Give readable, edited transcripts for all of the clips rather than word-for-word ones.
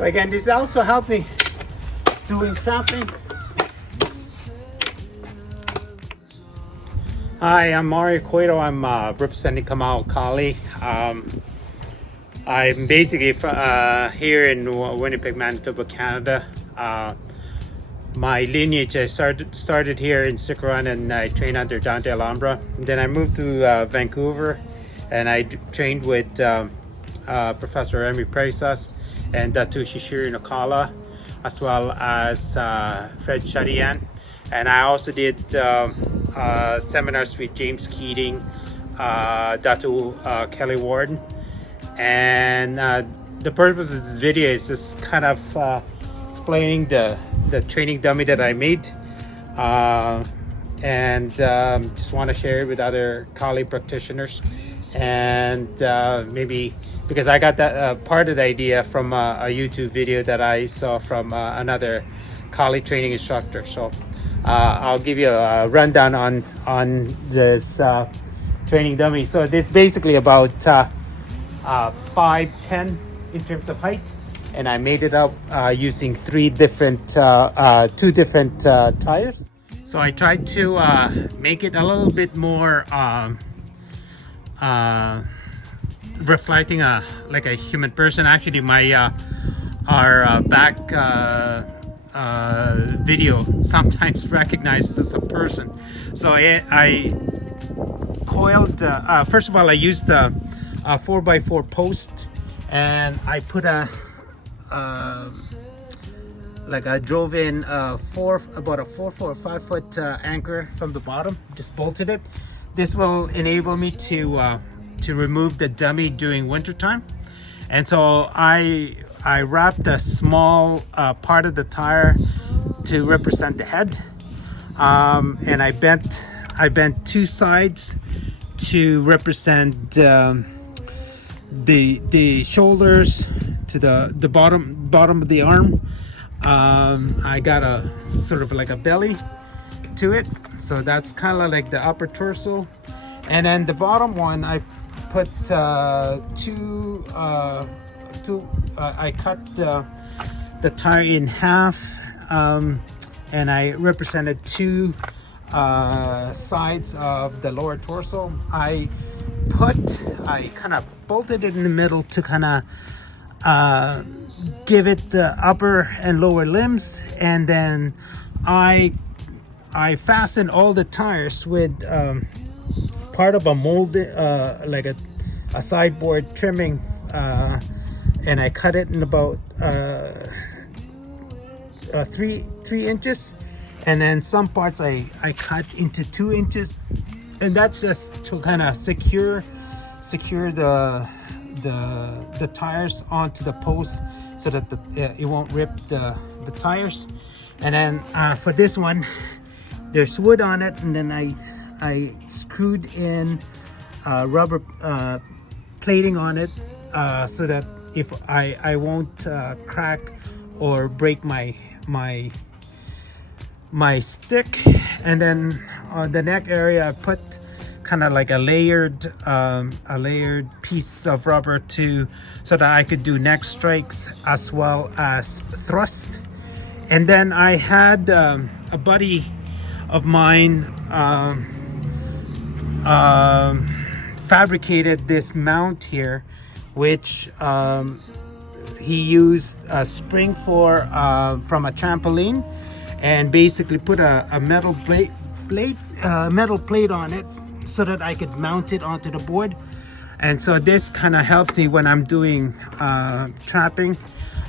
So again, this also helped me doing trapping. Hi, I'm Mario Cueto. I'm representing Kamau Kali. I'm basically here in Winnipeg, Manitoba, Canada. My lineage, I started here in Sicaran, and I trained under Dante Alhambra. And then I moved to Vancouver, and I trained with Professor Remy Presas and Datu Shishiri Nakala, as well as Fred Shadian. And I also did seminars with James Keating, Datu Kelly Warden. And the purpose of this video is just kind of explaining the training dummy that I made, and just want to share it with other Kali practitioners. And maybe because I got that part of the idea from a YouTube video that I saw from another Kali training instructor. So I'll give you a rundown on this training dummy. So this is basically about 5'10" in terms of height, and I made it up using two different tires. So I tried to make it a little bit more reflecting like a human person. Actually, our back video sometimes recognized as a person. So I coiled. First of all, I used a 4x4 post, and I put I drove in about a 4 or 5 foot anchor from the bottom, just bolted it. This will enable me to remove the dummy during winter time. And so I wrapped a small part of the tire to represent the head, and I bent two sides to represent the shoulders to the bottom of the arm. I got a sort of like a belly to it, so that's kind of like the upper torso. And then the bottom one, I put I cut the tire in half, and I represented two sides of the lower torso. I kind of bolted it in the middle to kind of give it the upper and lower limbs, and then I fastened all the tires with part of a molded like a sideboard trimming, and I cut it in about 3 inches, and then some parts I cut into 2 inches, and that's just to kind of secure the tires onto the post so that it won't rip the tires. And then for this one, there's wood on it, and then I screwed in rubber plating on it, so that if I won't crack or break my stick. And then on the neck area, I put kind of like a layered piece of rubber so that I could do neck strikes as well as thrust. And then I had a buddy of mine fabricated this mount here, which he used a spring from a trampoline, and basically put a metal plate on it so that I could mount it onto the board. And so this kind of helps me when I'm doing trapping.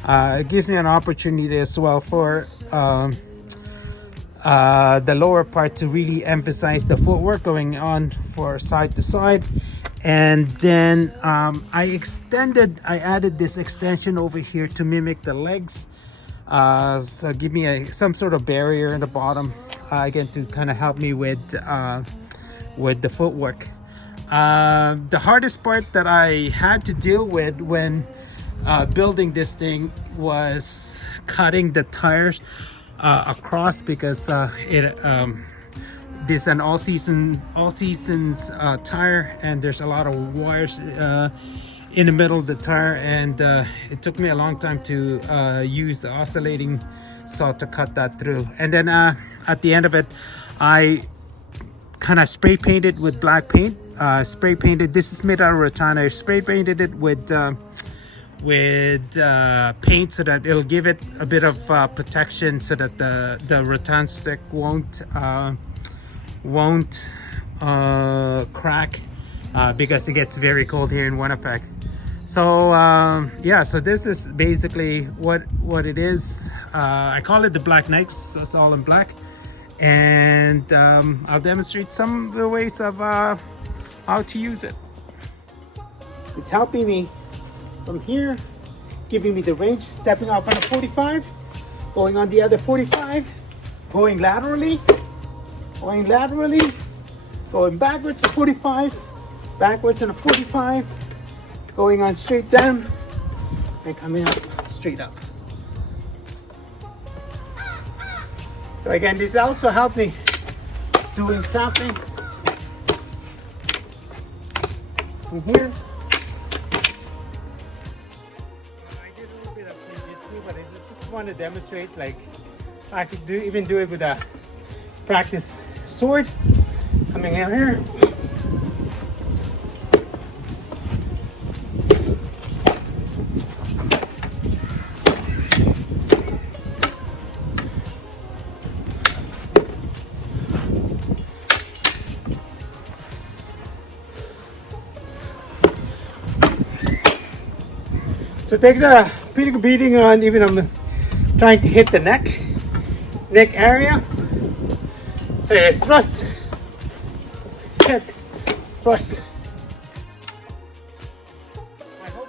It gives me an opportunity as well for the lower part to really emphasize the footwork going on for side to side. And then I added this extension over here to mimic the legs, so give me some sort of barrier in the bottom, again, to kind of help me with the footwork. The hardest part that I had to deal with when building this thing was cutting the tires across, because this is an all seasons tire, and there's a lot of wires in the middle of the tire, and it took me a long time to use the oscillating saw to cut that through. And then at the end of it, I kind of spray painted with black paint. Spray painted, this is made out of rattan. I spray painted it with paint so that it'll give it a bit of protection, so that the rattan stick won't crack because it gets very cold here in Winnipeg. So yeah, so this is basically what it is. I call it the Black Knight. It's all in black, and I'll demonstrate some of the ways of how to use it. It's helping me from here, giving me the range, stepping off on a 45, going on the other 45, going laterally, going backwards to 45, backwards on a 45, going on straight down, and coming up straight up. So again, this also helped me doing something from here. I did a little bit of jiu-jitsu, but I just want to demonstrate, like, I could even do it with a practice sword. Coming out here. So it takes a pretty good beating on, even I'm trying to hit the neck area. So you thrust, hit, thrust. I hope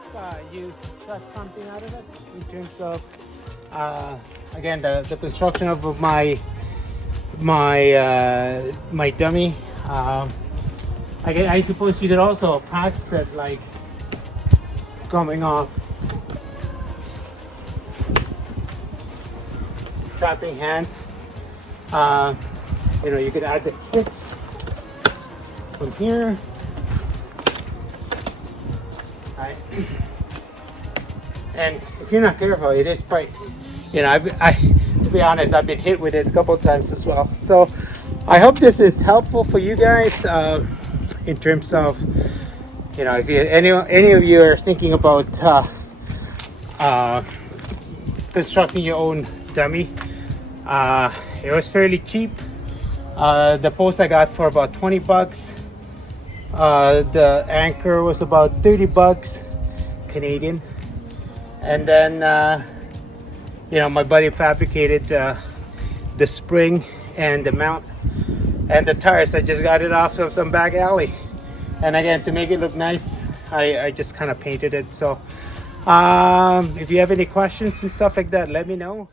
you got something out of it in terms of, again, the construction of my dummy. I suppose you could also practice it, like coming off, trapping hands. You know, you could add the kicks from here. Right. And if you're not careful, it is quite, you know, to be honest, I've been hit with it a couple of times as well. So I hope this is helpful for you guys in terms of, you know, if any of you are thinking about constructing your own dummy. It was fairly cheap. The post I got for about 20 bucks. The anchor was about 30 bucks Canadian. And then, you know, my buddy fabricated the spring and the mount and the tires. I just got it off of some back alley. And again, to make it look nice, I just kind of painted it. So if you have any questions and stuff like that, let me know.